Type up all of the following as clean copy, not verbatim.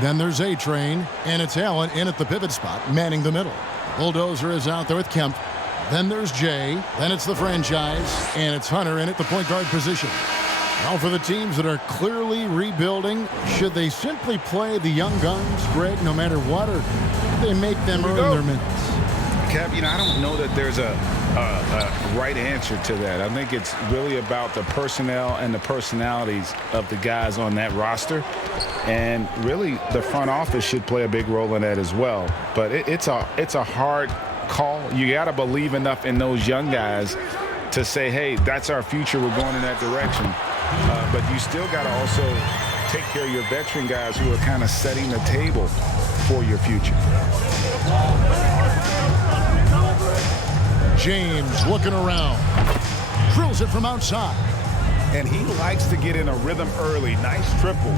Then there's A-Train, and it's Allen in at the pivot spot, manning the middle. Bulldozer is out there with Kemp. Then there's Jay. Then it's the franchise, and it's Hunter in at the point guard position. Now for the teams that are clearly rebuilding, should they simply play the young guns, Greg, no matter what, or they make them earn their minutes? Kev, I don't know that there's a right answer to that. I think it's really about the personnel and the personalities of the guys on that roster. And really, the front office should play a big role in that as well. But it's a hard call. You got to believe enough in those young guys to say, hey, that's our future. We're going in that direction. But you still got to also take care of your veteran guys who are kind of setting the table for your future. James looking around. Drills it from outside. And he likes to get in a rhythm early. Nice triple.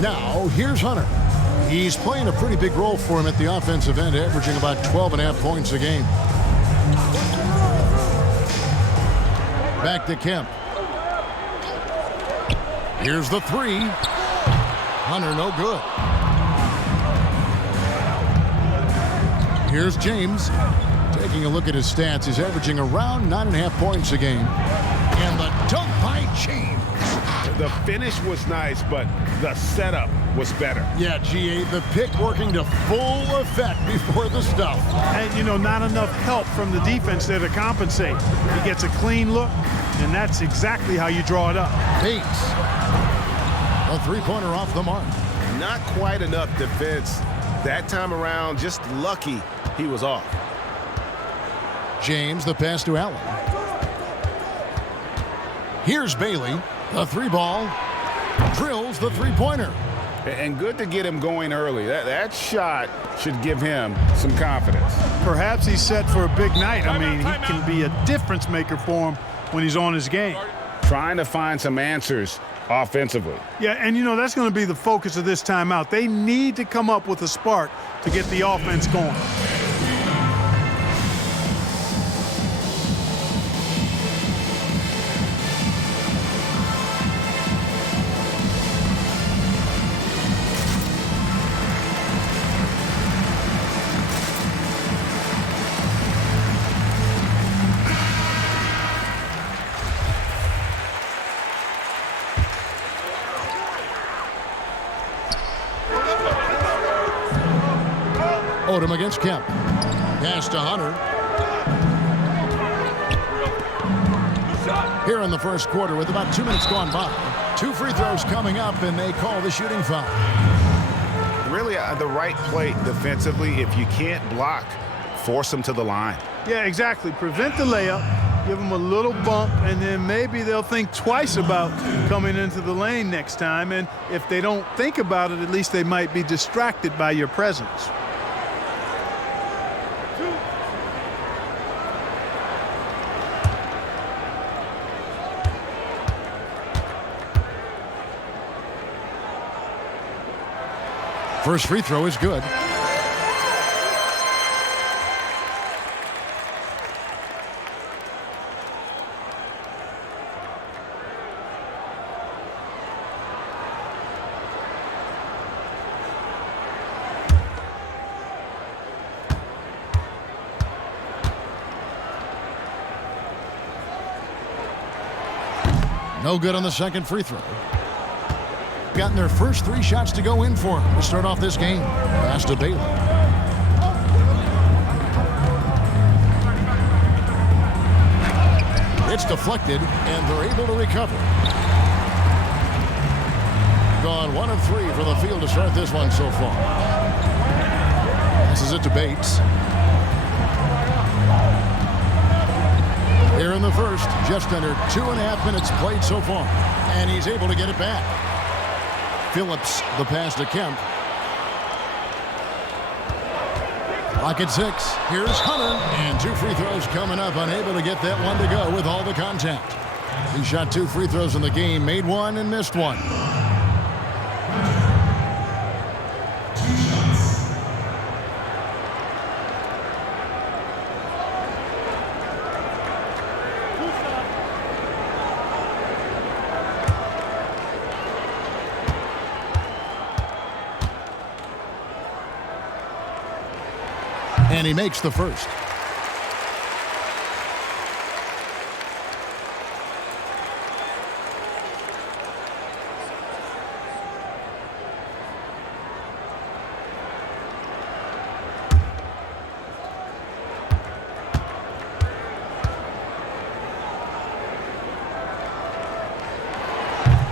Now, here's Hunter. He's playing a pretty big role for him at the offensive end, averaging about 12.5 points a game. Back to Kemp. Here's the three. Hunter, no good. Here's James. Taking a look at his stats, he's averaging around 9.5 points a game. And the dunk by James. The finish was nice, but the setup was better. Yeah, GA, the pick working to full effect before the stuff. And, not enough help from the defense there to compensate. He gets a clean look, and that's exactly how you draw it up. Bates. A three-pointer off the mark. Not quite enough defense that time around. Just lucky he was off. James, the pass to Allen. Here's Bailey. The three ball. Drills the three-pointer. And good to get him going early. That shot should give him some confidence. Perhaps he's set for a big night. I mean, he can be a difference maker for him when he's on his game. Trying to find some answers offensively. Yeah, and that's going to be the focus of this timeout. They need to come up with a spark to get the offense going. Odom against Kemp. Pass to Hunter. Here in the first quarter with about 2 minutes gone by. 2 free throws coming up, and they call the shooting foul. Really the right play defensively. If you can't block, force them to the line. Yeah, exactly. Prevent the layup, give them a little bump, and then maybe they'll think twice about coming into the lane next time. And if they don't think about it, at least they might be distracted by your presence. First free throw is good. No good on the second free throw. Gotten their first 3 shots to go in for them to start off this game. Pass to Bailey. It's deflected, and they're able to recover. Gone 1 of 3 from the field to start this one so far. Passes it to Bates. Here in the first, just under 2.5 minutes played so far, and he's able to get it back. Phillips, the pass to Kemp. Clock at 6. Here's Hunter. And 2 free throws coming up. Unable to get that one to go with all the contact. He shot 2 free throws in the game. Made 1 and missed 1. And he makes the first.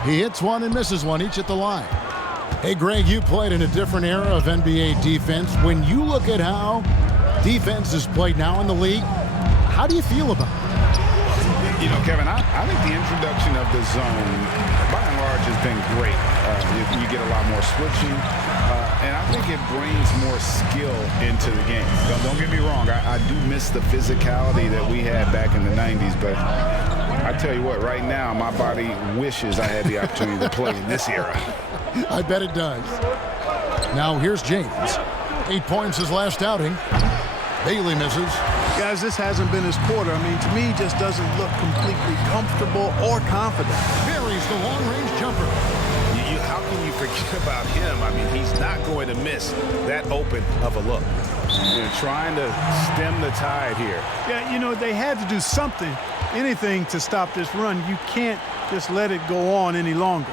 He hits one and misses one, each at the line. Hey, Greg, you played in a different era of NBA defense. When you look at how defense is played now in the league, how do you feel about it? You know, Kevin, I think the introduction of the zone, by and large, has been great. You get a lot more switching, and I think it brings more skill into the game. Don't get me wrong. I do miss the physicality that we had back in the 90s, but I tell you what, right now, my body wishes I had the opportunity to play in this era. I bet it does. Now here's James. 8 points his last outing. Bailey misses. Guys, this hasn't been his quarter. I mean, to me, he just doesn't look completely comfortable or confident. Buries the long-range jumper. How can you forget about him? I mean, he's not going to miss that open of a look. You're trying to stem the tide here. Yeah, you know, they had to do something, anything to stop this run. You can't just let it go on any longer.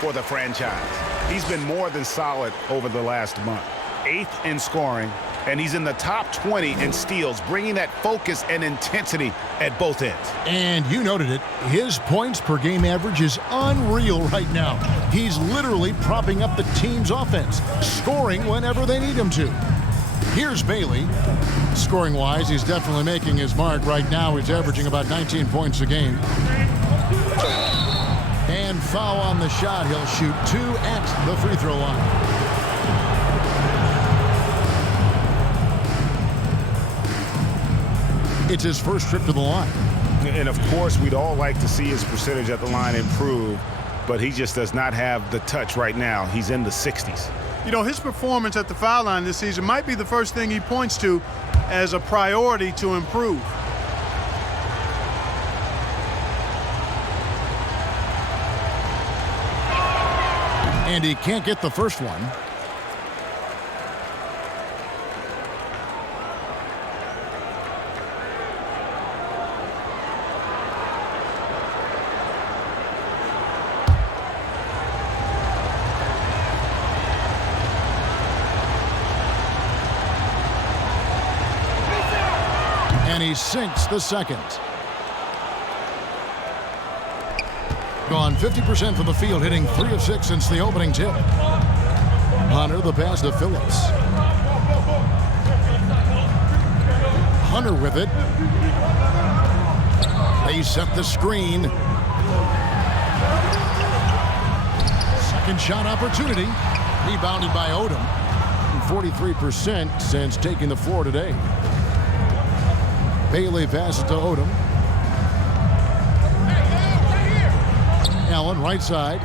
For the franchise. He's been more than solid over the last month. 8th in scoring, and he's in the top 20 in steals, bringing that focus and intensity at both ends. And you noted it, his points per game average is unreal right now. He's literally propping up the team's offense, scoring whenever they need him to. Here's Bailey. Scoring-wise, he's definitely making his mark. Right now, he's averaging about 19 points a game. And foul on the shot. He'll shoot 2 at the free throw line. It's his first trip to the line. And of course, we'd all like to see his percentage at the line improve, but he just does not have the touch right now. He's in the 60s. You know, his performance at the foul line this season might be the first thing he points to as a priority to improve. And he can't get the first one. And he sinks the second. Gone 50% from the field, hitting 3 of 6 since the opening tip. Hunter, the pass to Phillips. Hunter with it. They set the screen. Second shot opportunity. Rebounded by Odom. 43% since taking the floor today. Bailey passes to Odom. Allen, right side.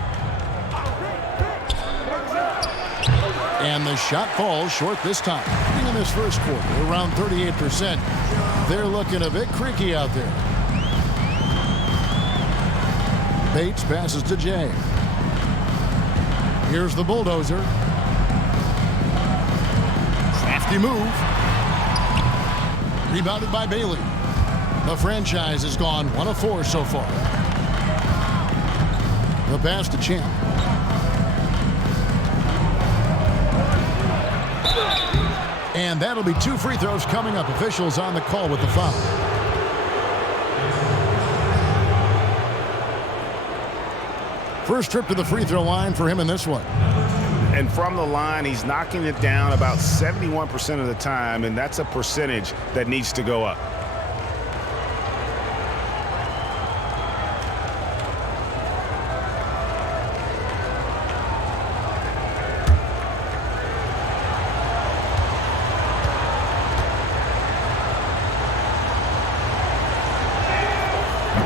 And the shot falls short this time. In this first quarter, around 38%. They're looking a bit creaky out there. Bates passes to Jay. Here's the bulldozer. Crafty move. Rebounded by Bailey. The franchise has gone 1 of 4 so far. The pass to Champ. And that'll be 2 free throws coming up. Officials on the call with the foul. First trip to the free throw line for him in this one. And from the line, he's knocking it down about 71% of the time, and that's a percentage that needs to go up.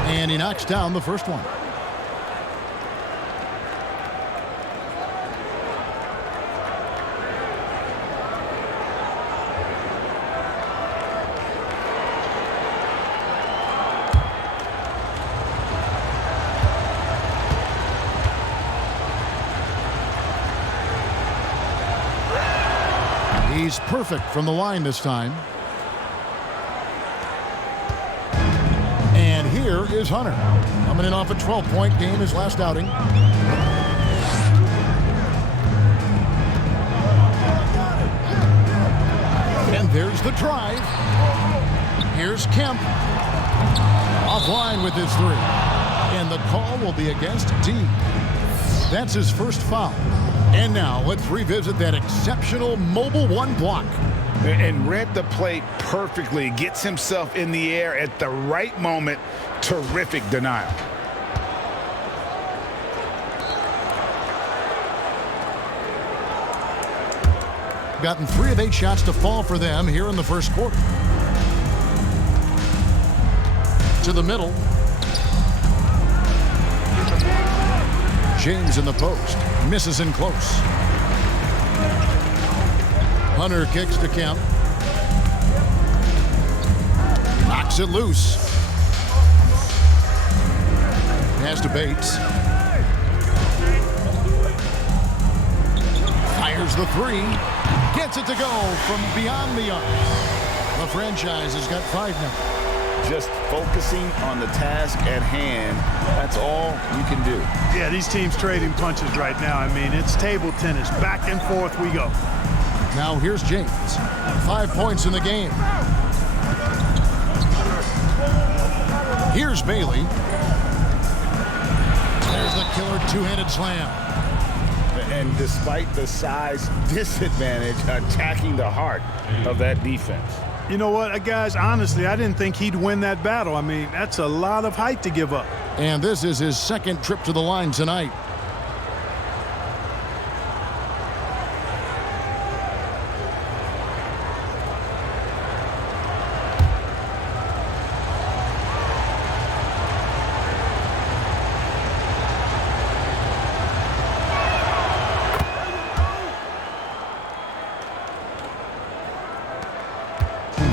And he knocks down the first one. He's perfect from the line this time. And here is Hunter. Coming in off a 12-point game his last outing. And there's the drive. Here's Kemp. Offline with his 3. And the call will be against D. That's his first foul. And now let's revisit that exceptional mobile 1 block. And read the play perfectly. Gets himself in the air at the right moment. Terrific denial. Gotten 3 of 8 shots to fall for them here in the first quarter. To the middle. James in the post. Misses in close. Hunter kicks to Kemp. Knocks it loose. Pass to Bates. Fires the 3. Gets it to go from beyond the arc. The franchise has got 5 now. Just focusing on the task at hand. That's all you can do. Yeah, these teams trading punches right now. I mean, it's table tennis. Back and forth we go. Now here's James. 5 points in the game. Here's Bailey. There's the killer 2-handed slam. And despite the size disadvantage, attacking the heart of that defense. You know what, guys, honestly, I didn't think he'd win that battle. I mean, that's a lot of height to give up. And this is his second trip to the line tonight.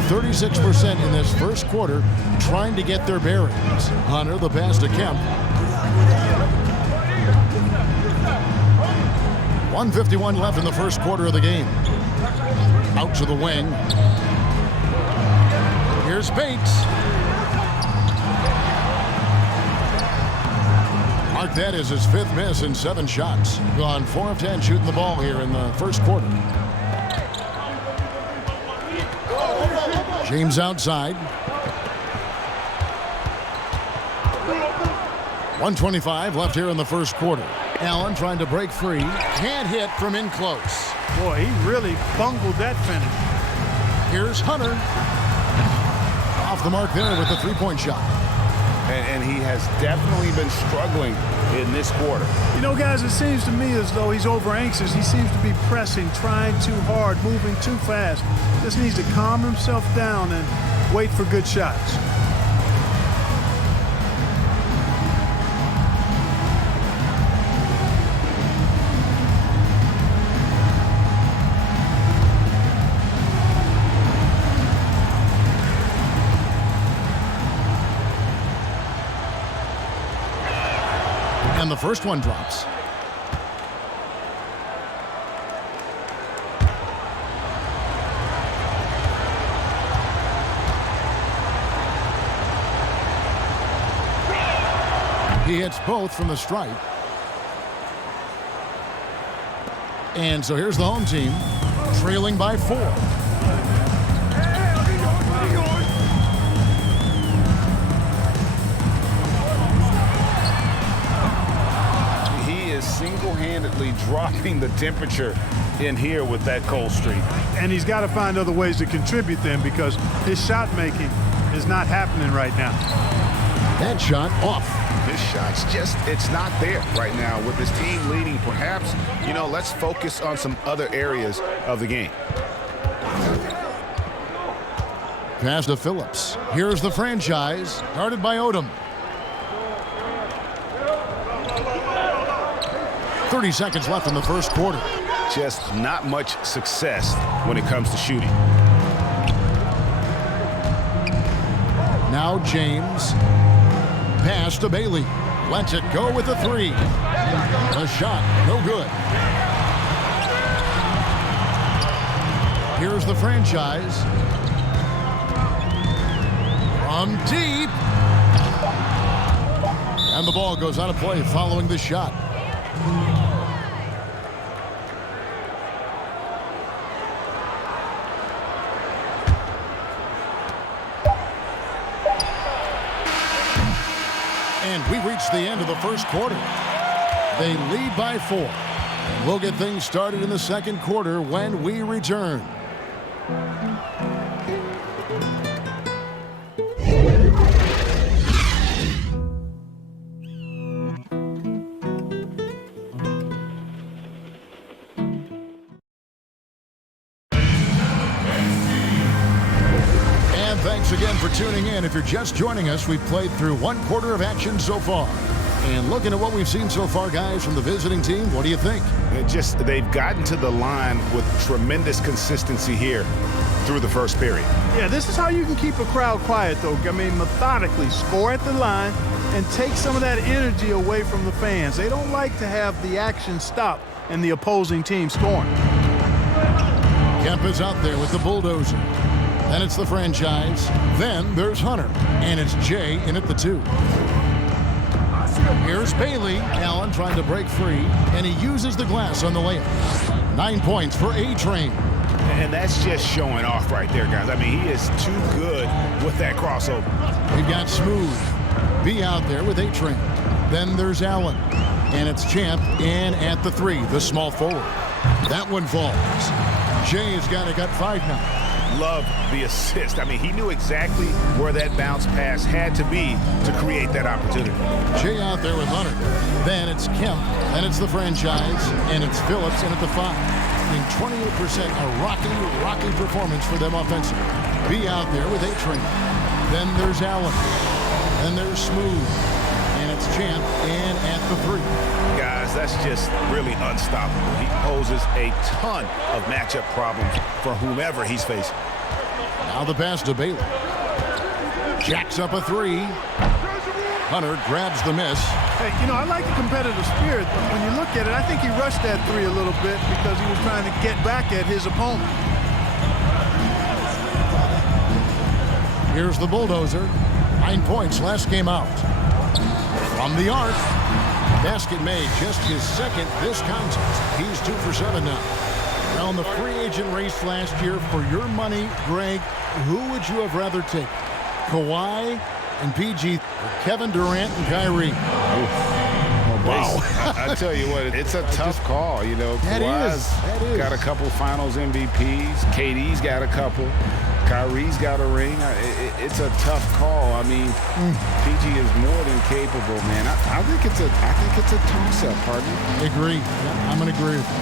.36% in this first quarter, trying to get their bearings. Hunter, the pass to Kemp. 1:51 left in the first quarter of the game. Out to the wing. Here's Bates. Mark that as his 5th miss in 7 shots. Gone 4 of 10 shooting the ball here in the first quarter. James outside. 1:25 left here in the first quarter. Allen trying to break free. Can't hit from in close. Boy, he really bungled that finish. Here's Hunter. Off the mark there with the 3-point shot. And he has definitely been struggling in this quarter. You know, guys, it seems to me as though he's over anxious. He seems to be pressing, trying too hard, moving too fast. Just needs to calm himself down and wait for good shots. And the first one drops. He hits both from the stripe. And so here's the home team, trailing by 4. He is single-handedly dropping the temperature in here with that cold streak. And he's got to find other ways to contribute then, because his shot making is not happening right now. That shot off. His shot's just, it's not there right now. With his team leading, perhaps, you know, let's focus on some other areas of the game. Pass to Phillips. Here's the franchise, guarded by Odom. 30 seconds left in the first quarter. Just not much success when it comes to shooting. Now James. Pass to Bailey. Lets it go with a 3. The shot, no good. Here's the franchise. From deep. And the ball goes out of play following the shot. And we reach the end of the first quarter. They lead by 4. And we'll get things started in the second quarter when we return. Thanks again for tuning in. If you're just joining us, we've played through 1 quarter of action so far. And looking at what we've seen so far, guys, from the visiting team, what do you think? They've gotten to the line with tremendous consistency here through the first period. Yeah, this is how you can keep a crowd quiet, though. I mean, methodically score at the line and take some of that energy away from the fans. They don't like to have the action stop and the opposing team scoring. Kemp is out there with the bulldozer. Then it's the franchise. Then there's Hunter. And it's Jay in at the 2. Here's Bailey. Allen trying to break free. And he uses the glass on the layup. 9 points for A-Train. And that's just showing off right there, guys. I mean, he is too good with that crossover. We've got Smooth. B out there with A-Train. Then there's Allen. And it's Champ in at the 3, the small forward. That one falls. Jay's got 5 now. Love the assist. I mean, he knew exactly where that bounce pass had to be to create that opportunity. Jay out there with Hunter. Then it's Kemp. Then it's the franchise. And it's Phillips in at the 5. And 28% a rocky performance for them offensively. B out there with A-Train. Then there's Allen. Then there's Smooth. And it's Champ in at the 3. Guys, that's just really unstoppable. He poses a ton of matchup problems for whomever he's facing. Now the pass to Bailey. Jacks up a 3. Hunter grabs the miss. Hey, you know, I like the competitive spirit, but when you look at it, I think he rushed that 3 a little bit because he was trying to get back at his opponent. Here's the bulldozer. 9 points last game out. From the arc. Basket made, just his second this contest. He's 2 for 7 now. Now in the free agent race last year, for your money, Greg, who would you have rather take? Kawhi and PG, or Kevin Durant and Kyrie? Wow. I tell you what, it's a tough call. You know, Kawhi's got a couple finals MVPs. KD's got a couple. Kyrie's got a ring. It's a tough call. I mean, PG is more than capable, man. I think it's a toss-up, partner. I agree. Yeah, I'm going to agree with you.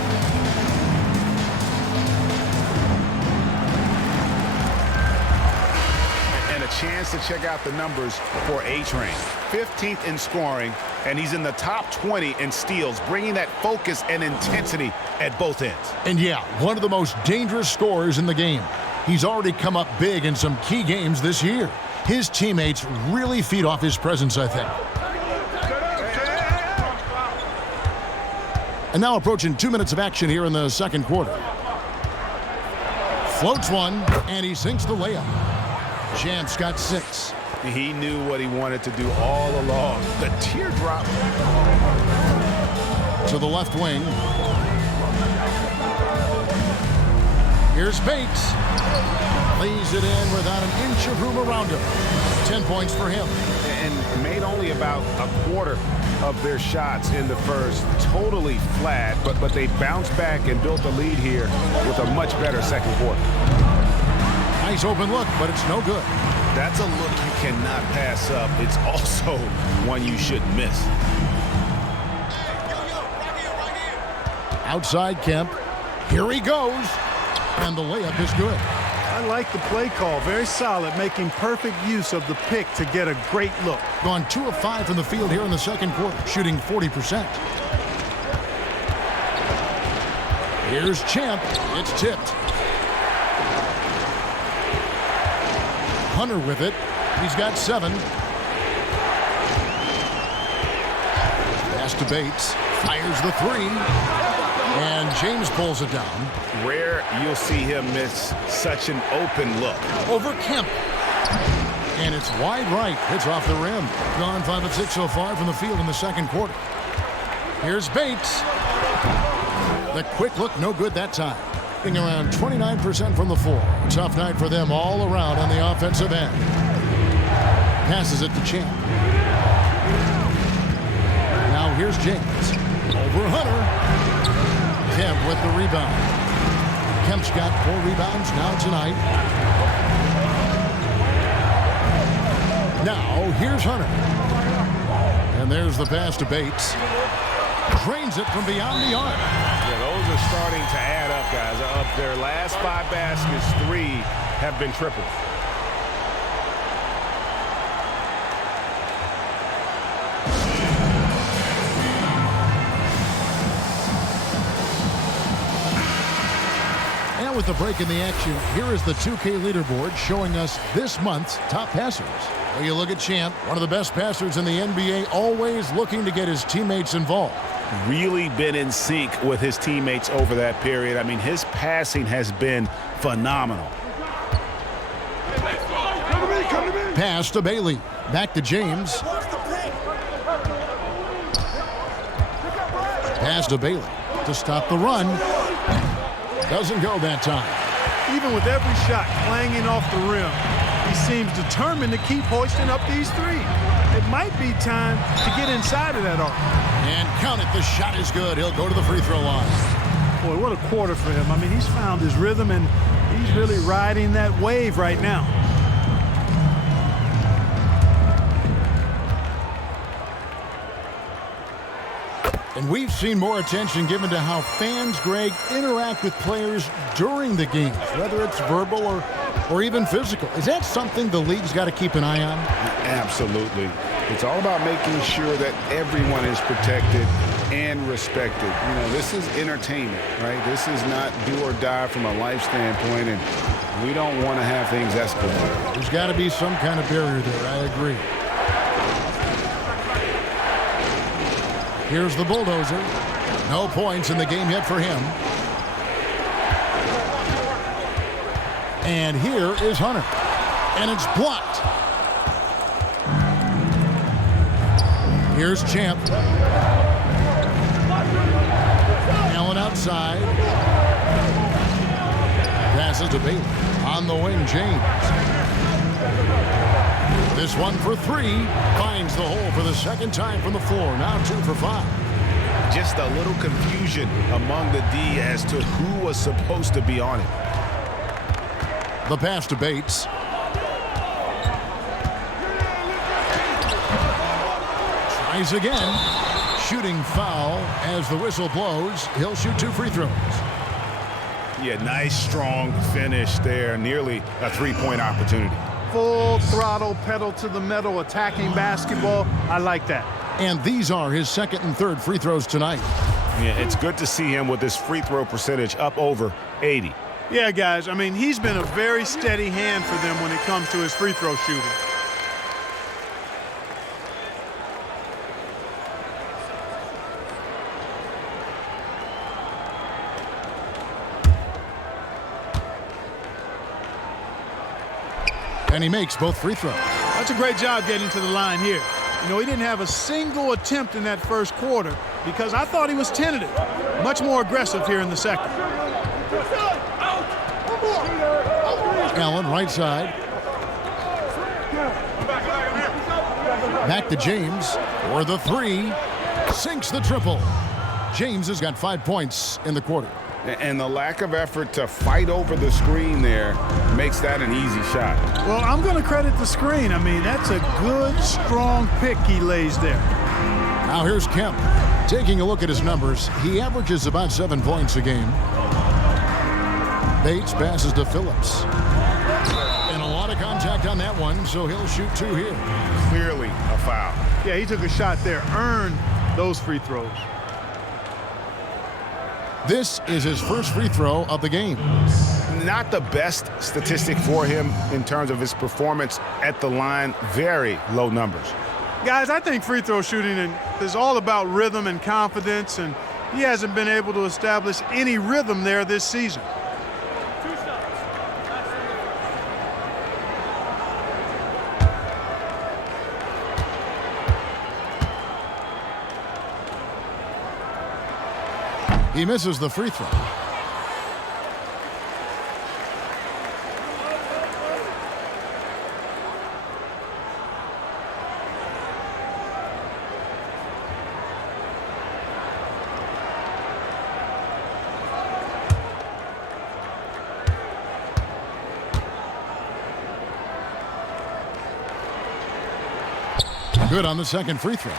And a chance to check out the numbers for A-Train. 15th in scoring, and he's in the top 20 in steals, bringing that focus and intensity at both ends. And yeah, one of the most dangerous scorers in the game. He's already come up big in some key games this year. His teammates really feed off his presence, I think. And now approaching 2 minutes of action here in the second quarter. Floats one, and he sinks the layup. Champ's got 6. He knew what he wanted to do all along. The teardrop. To the left wing. Here's Bates. Lays it in without an inch of room around him. 10 points for him. And made only about a quarter of their shots in the first. Totally flat, but they bounced back and built a lead here with a much better second quarter. Nice open look, but it's no good. That's a look you cannot pass up. It's also one you shouldn't miss. Outside Kemp. Here he goes. And the layup is good. I like the play call. Very solid, making perfect use of the pick to get a great look. Gone 2 of 5 from the field here in the second quarter, shooting 40%. Here's Champ. It's tipped. Hunter with it. He's got 7. Pass to Bates. Fires the 3. And James pulls it down. Rare you'll see him miss such an open look. Over Kemp. And it's wide right. Hits off the rim. Gone 5 of 6 so far from the field in the second quarter. Here's Bates. The quick look, no good that time. Being around 29% from the floor. A tough night for them all around on the offensive end. Passes it to Champ. Now here's James. Over Hunter. Kemp with the rebound. Kemp's got 4 rebounds now tonight. Now here's Hunter. And there's the pass to Bates. Drains it from beyond the arc. Yeah, those are starting to add up, guys. Of their last 5 baskets, 3 have been triples. With the break in the action, here is the 2K leaderboard showing us this month's top passers. Well, you look at Champ, one of the best passers in the NBA, always looking to get his teammates involved. Really been in sync with his teammates over that period. I mean, his passing has been phenomenal. Pass to Bailey. Back to James. Pass to Bailey to stop the run. Doesn't go that time. Even with every shot clanging off the rim, he seems determined to keep hoisting up these 3. It might be time to get inside of that arc. And count it, the shot is good. He'll go to the free throw line. Boy, what a quarter for him. I mean, he's found his rhythm, and he's really riding that wave right now. And we've seen more attention given to how fans, Greg, interact with players during the games, whether it's verbal or even physical. Is that something the league's got to keep an eye on? Absolutely. It's all about making sure that everyone is protected and respected. You know, this is entertainment, right? This is not do or die from a life standpoint, and we don't want to have things escalate. There's got to be some kind of barrier there. I agree. Here's the bulldozer. No points in the game yet for him. And here is Hunter. And it's blocked. Here's Champ. Allen outside. Passes to Bailey. On the wing, James. This one for 3. Finds the hole for the second time from the floor. Now 2 for 5. Just a little confusion among the D as to who was supposed to be on it. The pass to Bates. Tries again. Shooting foul as the whistle blows. He'll shoot 2 free throws. Yeah, nice, strong finish there. Nearly a 3-point opportunity. Full throttle, pedal to the metal, attacking basketball. I like that. And these are his second and third free throws tonight. Yeah, it's good to see him with his free throw percentage up over 80. Yeah, guys, I mean, he's been a very steady hand for them when it comes to his free throw shooting. And he makes both free throws. That's a great job getting to the line here. You know, he didn't have a single attempt in that first quarter because I thought he was tentative. Much more aggressive here in the second. Allen, right side. Back to James for the three. Sinks the triple. James has got 5 points in the quarter. And the lack of effort to fight over the screen there makes that an easy shot. Well, I'm going to credit the screen. I mean, that's a good, strong pick he lays there. Now here's Kemp. Taking a look at his numbers, he averages about 7 points a game. Bates passes to Phillips. And a lot of contact on that one, so he'll shoot 2 here. Clearly a foul. Yeah, he took a shot there, earned those free throws. This is his first free throw of the game. Not the best statistic for him in terms of his performance at the line. Very low numbers. Guys, I think free throw shooting is all about rhythm and confidence, and he hasn't been able to establish any rhythm there this season. He misses the free throw. Good on the second free throw.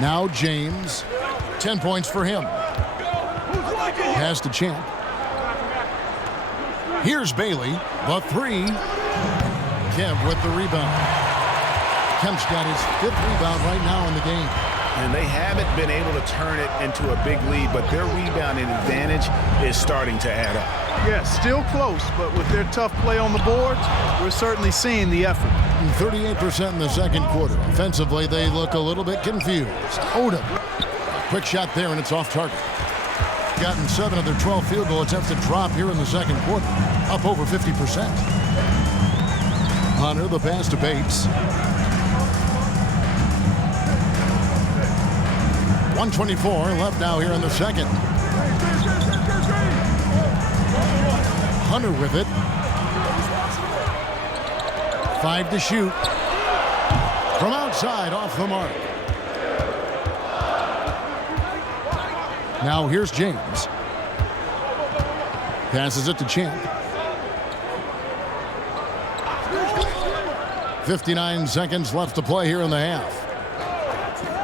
Now James, 10 points for him. Pass to Champ. Here's Bailey, the three. Kemp with the rebound. Kemp's got his 5th rebound right now in the game. And they haven't been able to turn it into a big lead, but their rebounding advantage is starting to add up. Yeah, still close, but with their tough play on the boards, we're certainly seeing the effort. 38% in the second quarter. Offensively, they look a little bit confused. Odom, quick shot there, and it's off target. Gotten 7 of their 12 field goal attempts to drop here in the second quarter, up over 50%. Hunter, the pass to Bates. 1:24 left now here in the second. Hunter with it. 5 to shoot. From outside, off the mark. Now here's James. Passes it to Champ. 59 seconds left to play here in the half.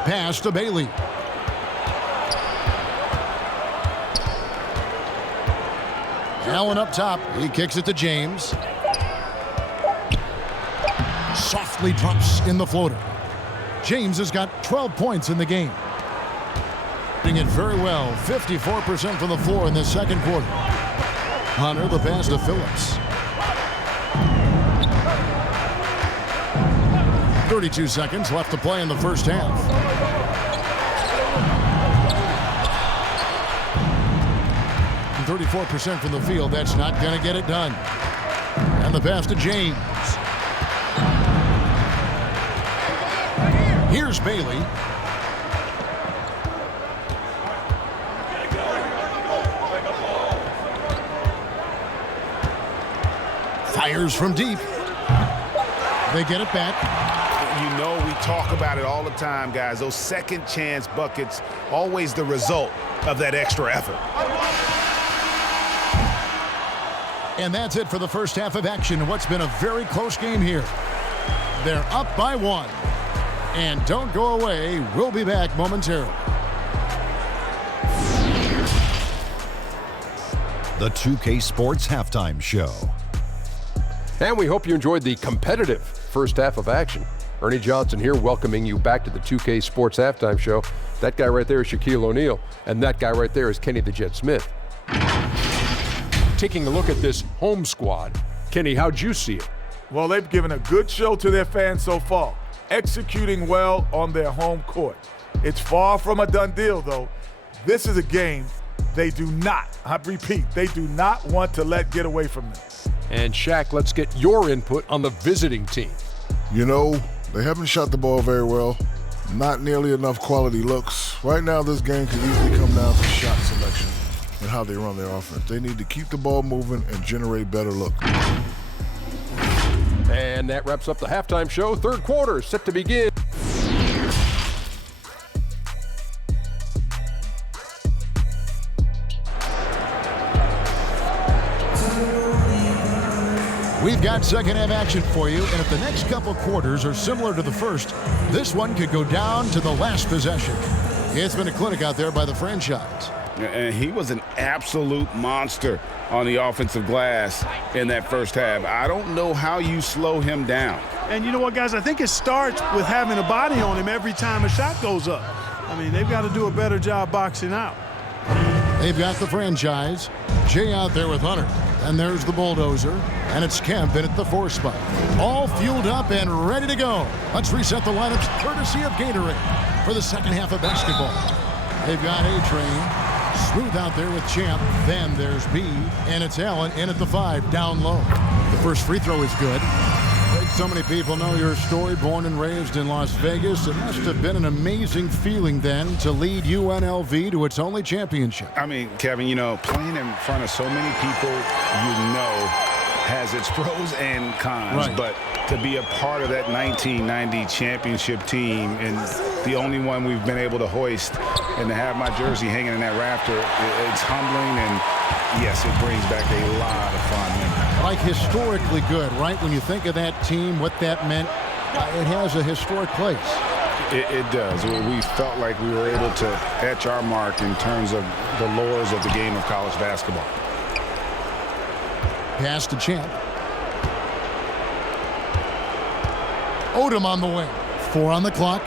Pass to Bailey. Allen up top. He kicks it to James. Softly drops in the floater. James has got 12 points in the game. Doing it very well. 54% from the floor in this second quarter. Hunter, the pass to Phillips. 32 seconds left to play in the first half. 34% from the field. That's not going to get it done. And the pass to James. Here's Bailey. Fires from deep. They get it back. You know, we talk about it all the time, guys. Those second chance buckets, always the result of that extra effort. And that's it for the first half of action. What's been a very close game here. They're up by 1. And don't go away. We'll be back momentarily. The 2K Sports Halftime Show. And we hope you enjoyed the competitive first half of action. Ernie Johnson here, welcoming you back to the 2K Sports Halftime Show. That guy right there is Shaquille O'Neal, and that guy right there is Kenny the Jet Smith. Taking a look at this home squad. Kenny, how'd you see it? Well, they've given a good show to their fans so far, executing well on their home court. It's far from a done deal, though. This is a game they do not, I repeat, they do not want to let get away from them. And Shaq, let's get your input on the visiting team. You know, they haven't shot the ball very well. Not nearly enough quality looks. Right now, this game could easily come down to shot selection and how they run their offense. They need to keep the ball moving and generate better looks. And that wraps up the halftime show. Third quarter set to begin. We've got second half action for you, and if the next couple quarters are similar to the first, this one could go down to the last possession. It's been a clinic out there by the franchise. And he was an absolute monster on the offensive glass in that first half. I don't know how you slow him down. And you know what, guys? I think it starts with having a body on him every time a shot goes up. I mean, they've got to do a better job boxing out. They've got the franchise. Jay out there with Hunter. And there's the bulldozer. And it's Kemp in at the 4 spot. All fueled up and ready to go. Let's reset the lineups courtesy of Gatorade for the second half of basketball. They've got A-Train. Smooth out there with Champ. Then there's B. And it's Allen in at the 5, down low. The first free throw is good. Like so many people know your story, born and raised in Las Vegas. It must have been an amazing feeling then to lead UNLV to its only championship. I mean, Kevin, you know, playing in front of so many people you know has its pros and cons, right. But to be a part of that 1990 championship team and the only one we've been able to hoist and to have my jersey hanging in that rafter, it's humbling, and yes, it brings back a lot of fun memories. Like historically good, right? When you think of that team, what that meant, it has a historic place. It does. We felt like we were able to etch our mark in terms of the lures of the game of college basketball. Pass to Champ. Odom on the wing. 4 on the clock.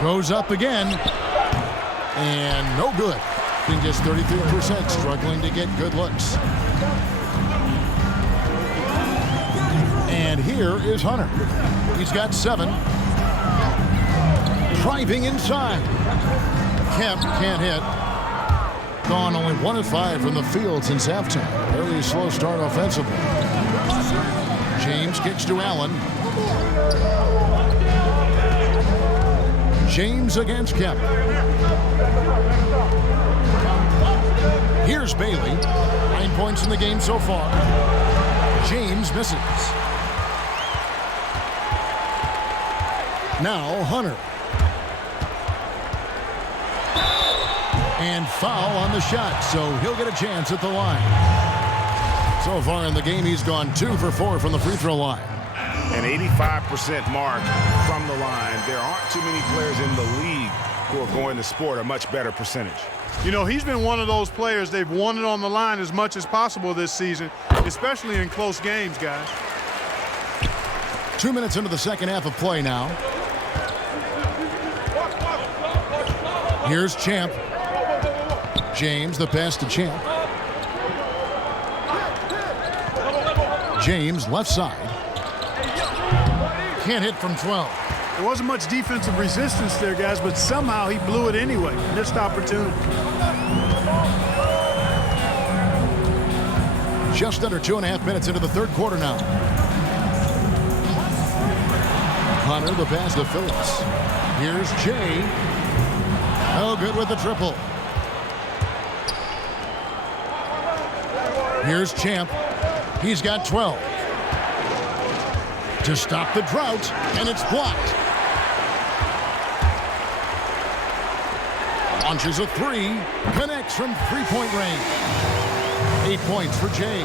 Goes up again. And no good. Being just 33%, struggling to get good looks. And here is Hunter. He's got 7. Driving inside. Kemp can't hit. Gone only 1 of 5 from the field since halftime. Very slow start offensively. James kicks to Allen. James against Kemp. Here's Bailey. 9 points in the game so far. James misses. Now Hunter. And foul on the shot, so he'll get a chance at the line. So far in the game, he's gone 2 for 4 from the free throw line. An 85% mark from the line. There aren't too many players in the league who are going to sport a much better percentage. You know, he's been one of those players, they've won it on the line as much as possible this season, especially in close games, guys. 2 minutes into the second half of play now. Here's Champ. James, the pass to Champ. James, left side. Can't hit from 12. There wasn't much defensive resistance there, guys, but somehow he blew it anyway. Missed opportunity. Just under 2.5 minutes into the third quarter now. Hunter, the pass to Phillips. Here's Jay. No good with the triple. Here's Champ. He's got 12. To stop the drought, and it's blocked. Launches a 3. Connects from three-point range. 8 points for Jay.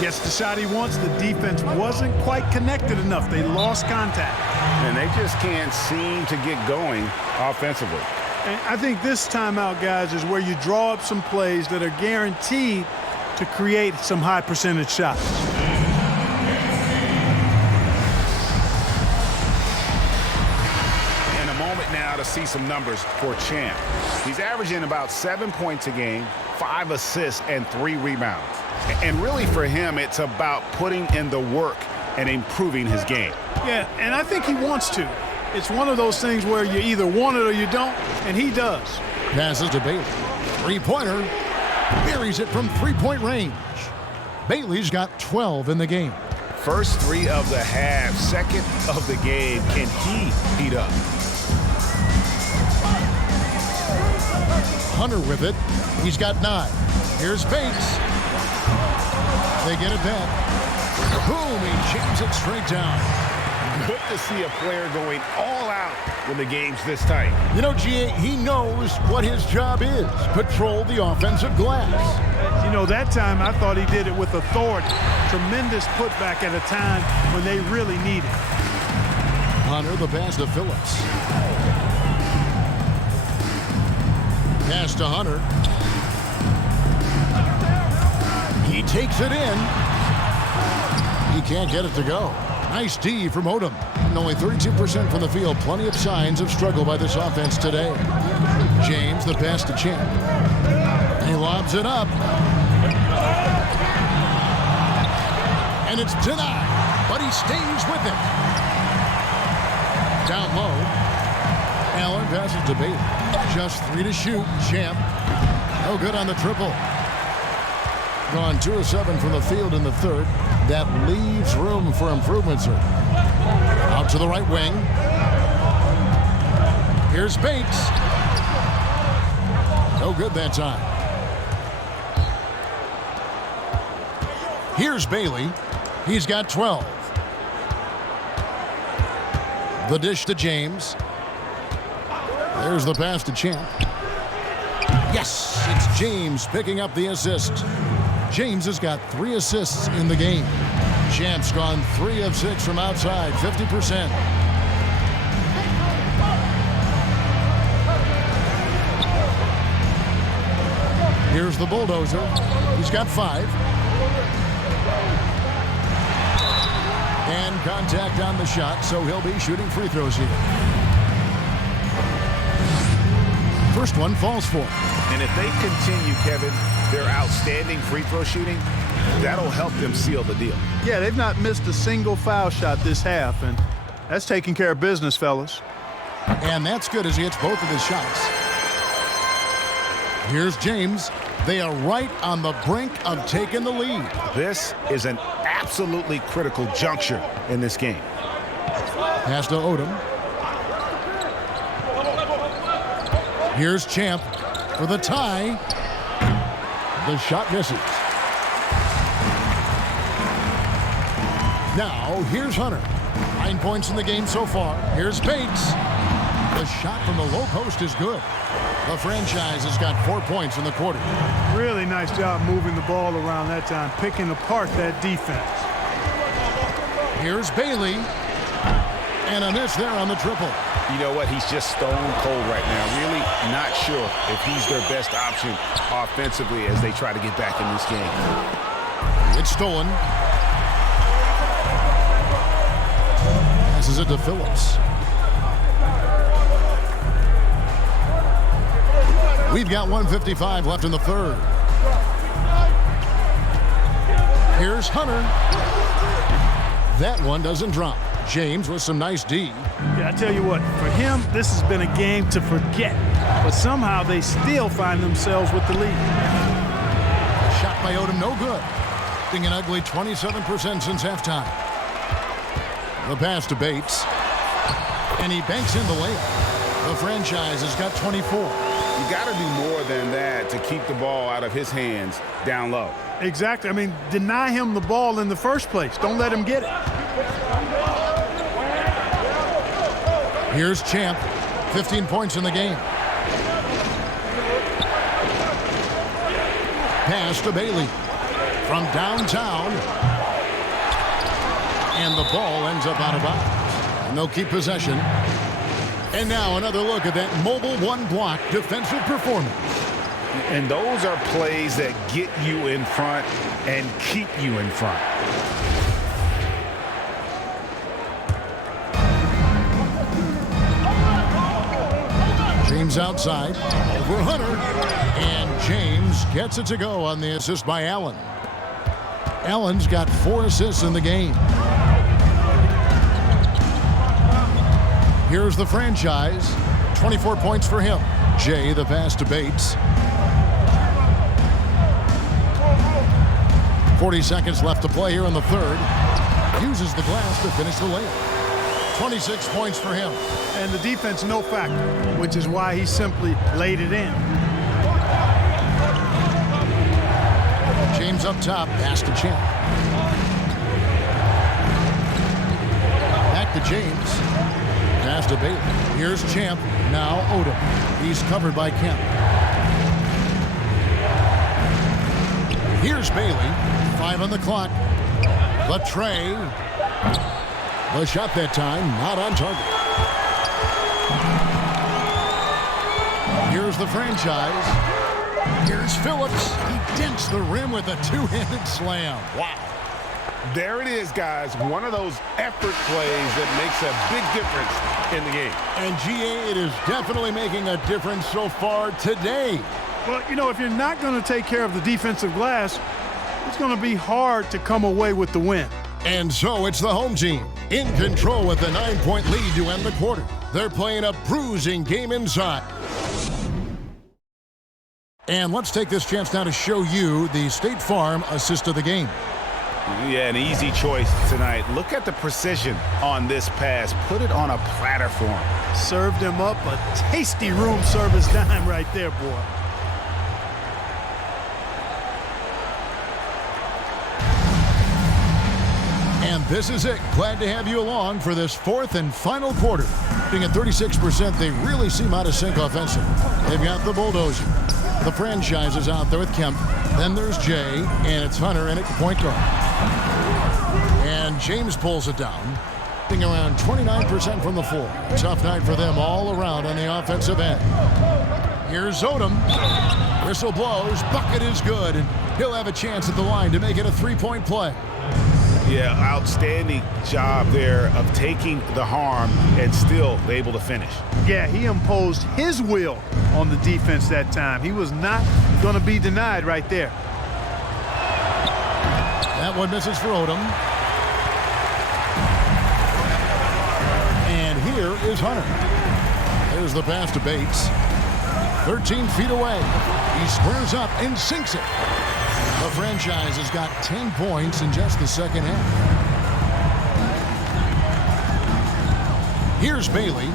Gets the shot he wants. The defense wasn't quite connected enough. They lost contact. And they just can't seem to get going offensively. And I think this timeout, guys, is where you draw up some plays that are guaranteed to create some high percentage shots. And a moment now to see some numbers for Champ. He's averaging about 7 points a game, 5 assists, and 3 rebounds. And really for him, it's about putting in the work and improving his game. Yeah, and I think he wants to. It's one of those things where you either want it or you don't, and he does. Passes to Bailey. Three-pointer. Buries it from three-point range. Bailey's got 12 in the game. First 3 of the half, second of the game. Can he heat up? Hunter with it. He's got 9. Here's Bates. They get it back. Boom, he jams it straight down. Good to see a player going all out when the game's this tight. You know, G.A., he knows what his job is. Patrol the offensive glass. You know, that time I thought he did it with authority. Tremendous putback at a time when they really need it. Hunter, the pass to Phillips. Pass to Hunter. He takes it in. He can't get it to go. Nice D from Odom. And only 32% from the field. Plenty of signs of struggle by this offense today. James, the pass to Champ. He lobs it up. And it's denied, but he stays with it. Down low. Allen passes to Bailey. Just 3 to shoot. Champ. No good on the triple. Gone 2 of 7 from the field in the third. That leaves room for improvement, sir. Out to the right wing. Here's Bates. No good that time. Here's Bailey. He's got 12. The dish to James. There's the pass to Champ. Yes, it's James picking up the assist. James has got 3 assists in the game. Champ's gone 3 of 6 from outside, 50%. Here's the bulldozer. He's got 5. And contact on the shot, so he'll be shooting free throws here. First one falls for him. And if they continue, Kevin, their outstanding free throw shooting, that'll help them seal the deal. Yeah, they've not missed a single foul shot this half, and that's taking care of business, fellas. And that's good as he hits both of his shots. Here's James. They are right on the brink of taking the lead. This is an absolutely critical juncture in this game. Pass to Odom. Here's Champ for the tie. The shot misses. Now, here's Hunter. 9 points in the game so far. Here's Bates. The shot from the low post is good. The franchise has got 4 points in the quarter. Really nice job moving the ball around that time, picking apart that defense. Here's Bailey. And a miss there on the triple. You know what? He's just stone cold right now. Really not sure if he's their best option offensively as they try to get back in this game. It's stolen. Passes it to Phillips. We've got 1:55 left in the third. Here's Hunter. That one doesn't drop. James with some nice D. Yeah, I tell you what, for him, this has been a game to forget. But somehow they still find themselves with the lead. Shot by Odom, no good. Being an ugly 27% since halftime. The pass to Bates. And he banks in the layup. The franchise has got 24. You got to do more than that to keep the ball out of his hands down low. Exactly. I mean, deny him the ball in the first place. Don't let him get it. Here's Champ. 15 points in the game. Pass to Bailey. From downtown. And the ball ends up out of bounds. And they'll keep possession. And now another look at that mobile one-block defensive performance. And those are plays that get you in front and keep you in front. James outside. Over Hunter. And James gets it to go on the assist by Allen. Allen's got 4 assists in the game. Here's the franchise. 24 points for him. Jay, the pass to Bates. 40 seconds left to play here in the third. Uses the glass to finish the layup. 26 points for him. And the defense no factor, which is why he simply laid it in. James up top, pass to Champ. Back to James. Pass to Bailey. Here's Champ. Now Odom. He's covered by Kemp. Here's Bailey. 5 on the clock. The tray. The shot that time, not on target. Here's the franchise. Here's Phillips. He dents the rim with a two-handed slam. Wow. There it is, guys. One of those effort plays that makes a big difference in the game. And GA, it is definitely making a difference so far today. Well, you know, if you're not going to take care of the defensive glass, it's going to be hard to come away with the win. And so it's the home team in control with a 9-point lead to end the quarter. They're playing a bruising game inside. And let's take this chance now to show you the State Farm assist of the game. Yeah, an easy choice tonight. Look at the precision on this pass. Put it on a platter for him. Served him up a tasty room service dime right there, boy. And this is it. Glad to have you along for this fourth and final quarter. Being at 36%, they really seem out of sync offensively. They've got the bulldozer. The franchise is out there with Kemp. Then there's Jay, and it's Hunter in at the point guard. And James pulls it down, being around 29% from the floor. Tough night for them all around on the offensive end. Here's Odom. Whistle blows. Bucket is good, and he'll have a chance at the line to make it a three-point play. Yeah, outstanding job there of taking the harm and still able to finish. Yeah, he imposed his will on the defense that time. He was not going to be denied right there. That one misses for Odom. And here is Hunter. There's the pass to Bates. 13 feet away. He squares up and sinks it. The franchise has got 10 points in just the second half. Here's Bailey.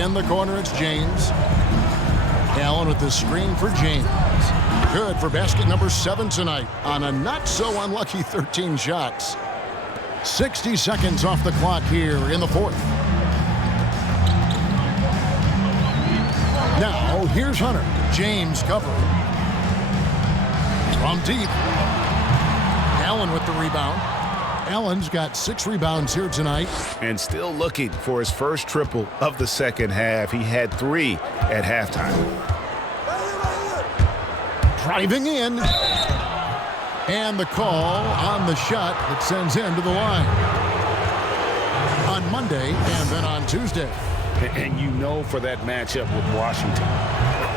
In the corner, it's James. Allen with the screen for James. Good for basket number 7 tonight on a not-so-unlucky 13 shots. 60 seconds off the clock here in the fourth. Now, here's Hunter. James covering. From deep. Allen with the rebound. Allen's got 6 rebounds here tonight. And still looking for his first triple of the second half. He had 3 at halftime. Driving in. And the call on the shot that sends him to the line. On Monday and then on Tuesday. And you know, for that matchup with Washington,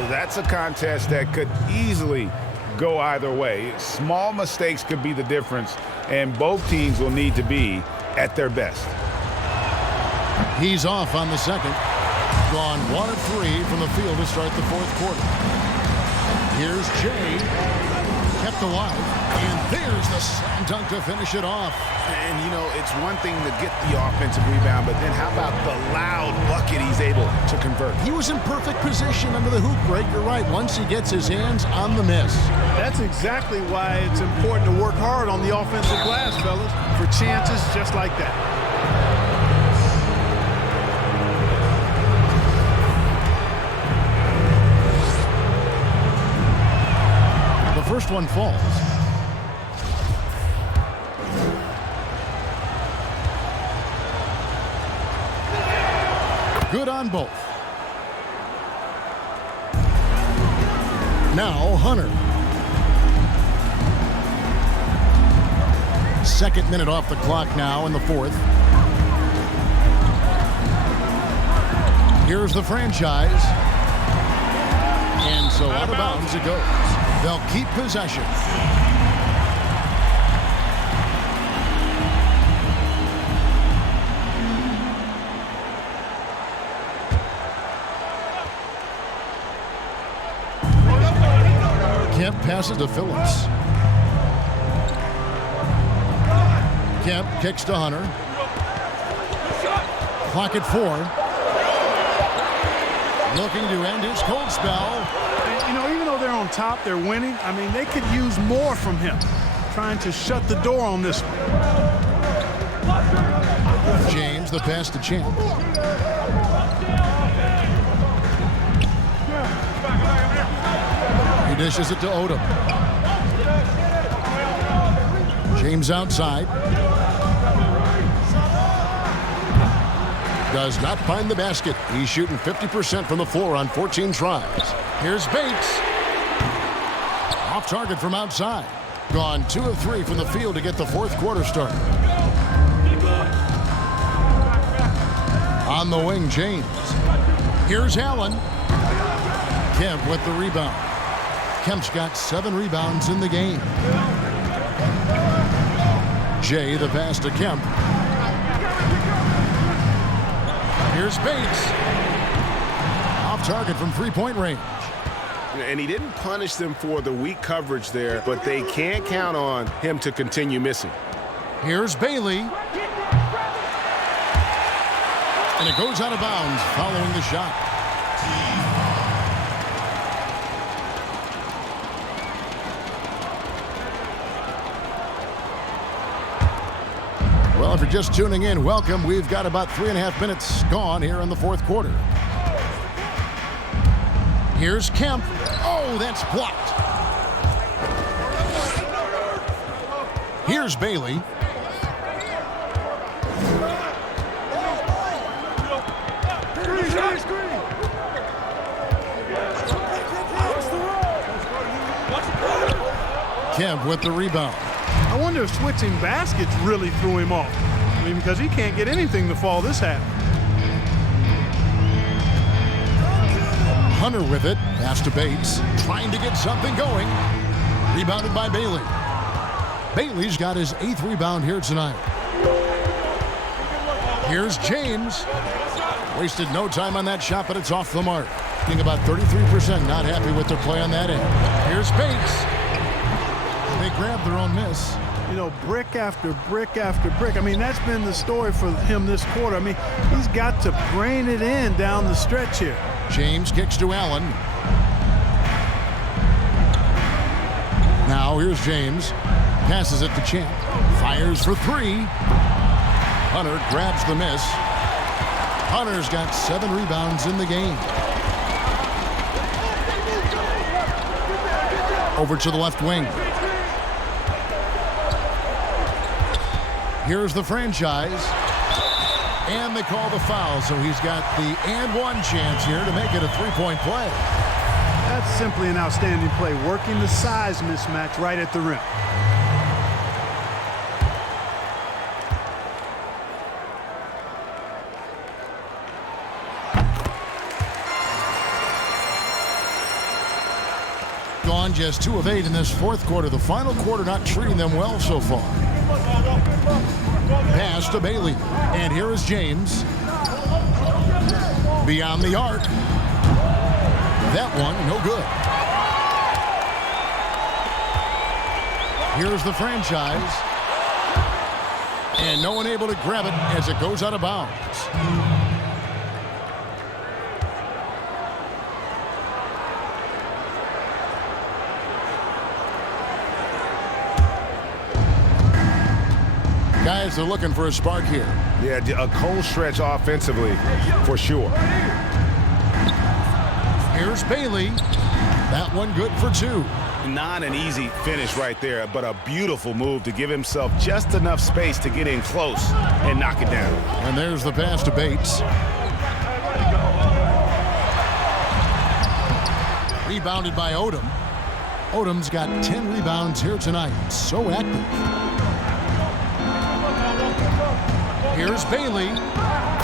that's a contest that could easily go either way. Small mistakes could be the difference, and both teams will need to be at their best. He's off on the second. Gone 1 of 3 from the field to start the fourth quarter. Here's Jay. Kept alive. And there's the slam dunk to finish it off. And, you know, it's one thing to get the offensive rebound, but then how about the loud bucket he's able to convert? He was in perfect position under the hoop break. You're right. Once he gets his hands on the miss. That's exactly why it's important to work hard on the offensive glass, fellas, for chances just like that. The first one falls. Good on both. Now Hunter. Second minute off the clock now in the fourth. Here's the franchise. And so out of bounds it goes. They'll keep possession. Kemp passes to Phillips. Kemp kicks to Hunter. Clock at 4. Looking to end his cold spell. And, you know, even though they're on top, they're winning. I mean, they could use more from him. Trying to shut the door on this one. James, the pass to Champ. He dishes it to Odom. James outside. Does not find the basket. He's shooting 50% from the floor on 14 tries. Here's Bates. Off target from outside. Gone 2 of 3 from the field to get the fourth quarter started. On the wing, James. Here's Allen. Kemp with the rebound. Kemp's got 7 rebounds in the game. Jay, the pass to Kemp. Here's Bates. Off target from three-point range. And he didn't punish them for the weak coverage there, but they can't count on him to continue missing. Here's Bailey. And it goes out of bounds following the shot. Well, if you're just tuning in, welcome. We've got about 3.5 minutes gone here in the fourth quarter. Here's Kemp. Oh, that's blocked. Here's Bailey. Kemp with the rebound. I wonder if switching baskets really threw him off. I mean, because he can't get anything to fall this half. Hunter with it. Pass to Bates. Trying to get something going. Rebounded by Bailey. Bailey's got his 8th rebound here tonight. Here's James. Wasted no time on that shot, but it's off the mark. Being about 33%. Not happy with their play on that end. Here's Bates. They grab their own miss. You know, brick after brick after brick. I mean, that's been the story for him this quarter. I mean, he's got to brain it in down the stretch here. James kicks to Allen. Now here's James. Passes it to Champ. Fires for 3. Hunter grabs the miss. Hunter's got 7 rebounds in the game. Over to the left wing. Here's the franchise. And they call the foul, so he's got the and one chance here to make it a 3-point play. That's simply an outstanding play, working the size mismatch right at the rim. Gone just 2 of 8 in this fourth quarter. The final quarter not treating them well so far. Pass to Bailey. And here is James. Beyond the arc. That one, no good. Here's the franchise. And no one able to grab it as it goes out of bounds. Guys, they're looking for a spark here. Yeah, a cold stretch offensively, for sure. Here's Bailey. That one good for 2. Not an easy finish right there, but a beautiful move to give himself just enough space to get in close and knock it down. And there's the pass to Bates. Rebounded by Odom. Odom's got 10 rebounds here tonight. So active. Here's Bailey.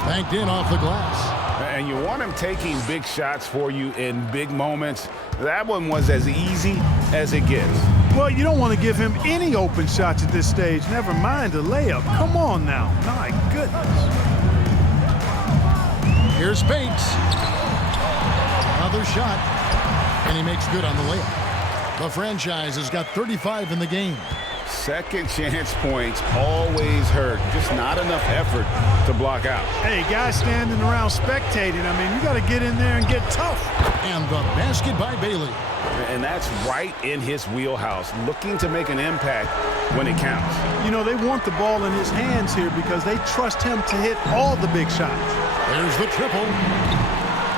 Banked in off the glass. And you want him taking big shots for you in big moments. That one was as easy as it gets. Well, you don't want to give him any open shots at this stage. Never mind a layup. Come on now. My goodness. Here's Bates. Another shot. And he makes good on the layup. The franchise has got 35 in the game. Second chance points always hurt. Just not enough effort to block out. Hey, guys standing around spectating. I mean, you got to get in there and get tough. And the basket by Bailey. And that's right in his wheelhouse, looking to make an impact when it counts. You know, they want the ball in his hands here because they trust him to hit all the big shots. There's the triple.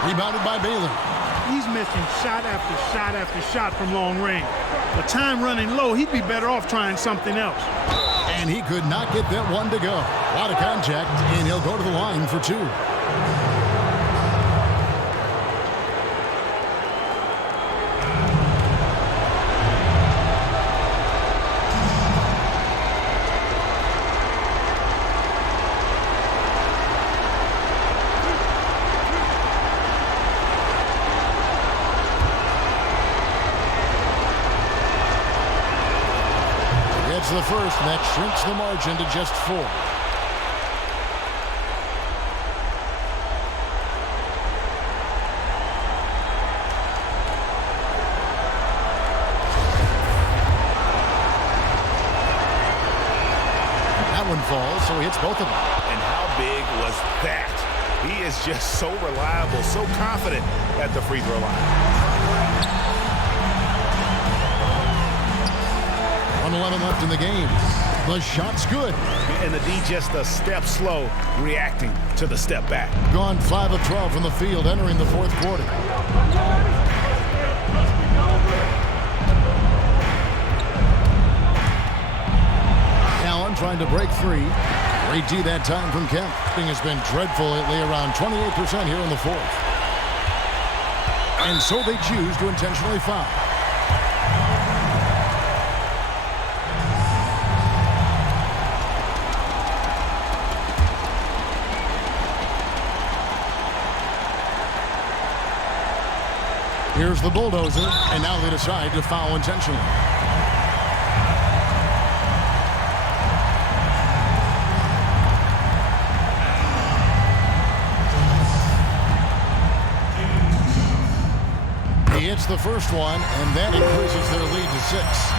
Rebounded by Bailey. He's missing shot after shot after shot from long range. With time running low, he'd be better off trying something else. And he could not get that one to go. A lot of contact, and he'll go to the line for 2. The first, and that shrinks the margin to just 4. That one falls, so he hits both of them. And how big was that? He is just so reliable, so confident at the free throw line. 1:11 left in the game. The shot's good. And the D just a step slow, reacting to the step back. Gone 5 of 12 from the field entering the 4th quarter. Allen trying to break free. Great D that time from Kemp. Thing has been dreadful lately, around 28% here in the 4th. And so they choose to intentionally foul. Here's the bulldozer, and now they decide to foul intentionally. He hits the first one, and that increases their lead to 6.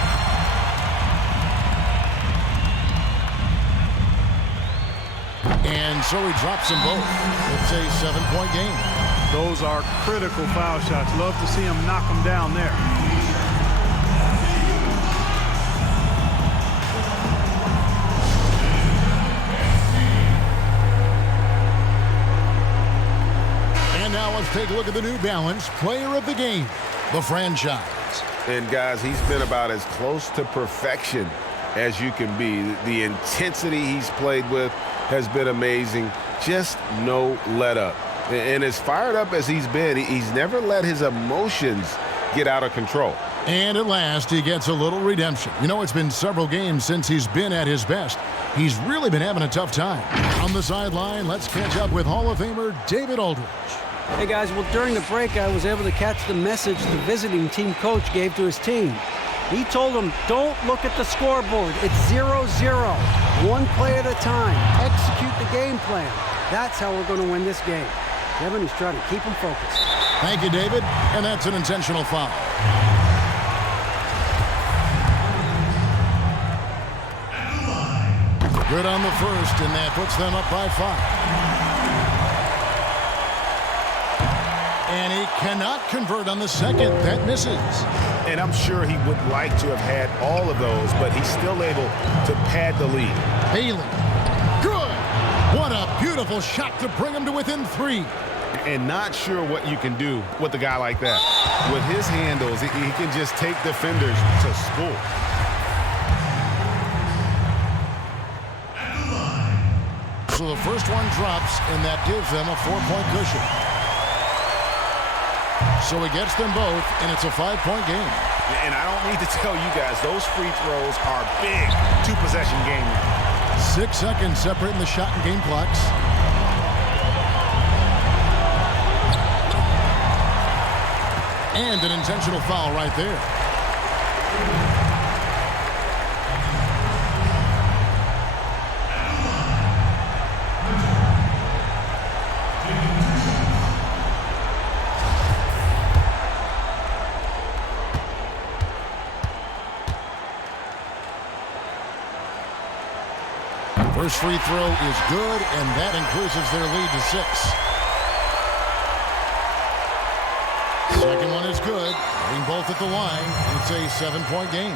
And so he drops them both. It's a 7-point game. Those are critical foul shots. Love to see him knock them down there. And now let's take a look at the New Balance Player of the Game, the franchise. And guys, he's been about as close to perfection as you can be. The intensity he's played with has been amazing. Just no let up. And as fired up as he's been, he's never let his emotions get out of control. And at last, he gets a little redemption. You know, it's been several games since he's been at his best. He's really been having a tough time. On the sideline, let's catch up with Hall of Famer David Aldridge. Hey, guys, well, during the break, I was able to catch the message the visiting team coach gave to his team. He told them, don't look at the scoreboard. It's 0-0. One play at a time. Execute the game plan. That's how we're going to win this game. Kevin is trying to keep him focused. Thank you, David. And that's an intentional foul. Good on the first, and that puts them up by 5. And he cannot convert on the second. That misses. And I'm sure he would like to have had all of those, but he's still able to pad the lead. Bailey. Good. What a beautiful shot to bring him to within 3. And not sure what you can do with a guy like that. With his handles, he can just take defenders to school. So the first one drops, and that gives them a 4-point cushion. So he gets them both, and it's a 5-point game. And I don't need to tell you guys, those free throws are big two-possession game. 6 seconds separating the shot and game clocks. And an intentional foul right there. First free throw is good, and that increases their lead to 6. Second one is good. Hitting both at the line. It's a 7-point game.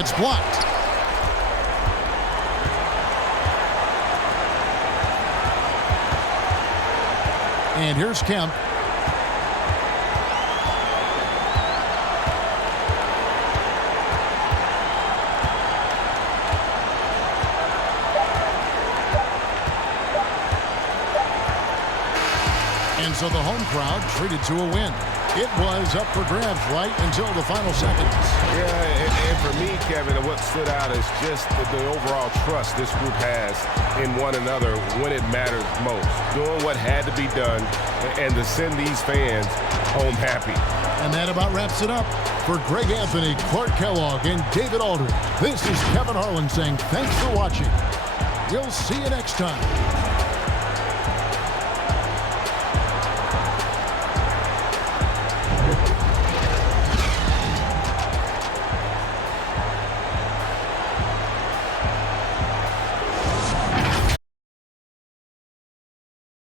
It's blocked. And here's Kemp. And so the home crowd treated to a win. It was up for grabs right until the final seconds. Yeah, and for me, Kevin, what stood out is just the overall trust this group has in one another when it matters most. Doing what had to be done and to send these fans home happy. And that about wraps it up. For Greg Anthony, Clark Kellogg, and David Aldridge, this is Kevin Harlan saying thanks for watching. We'll see you next time.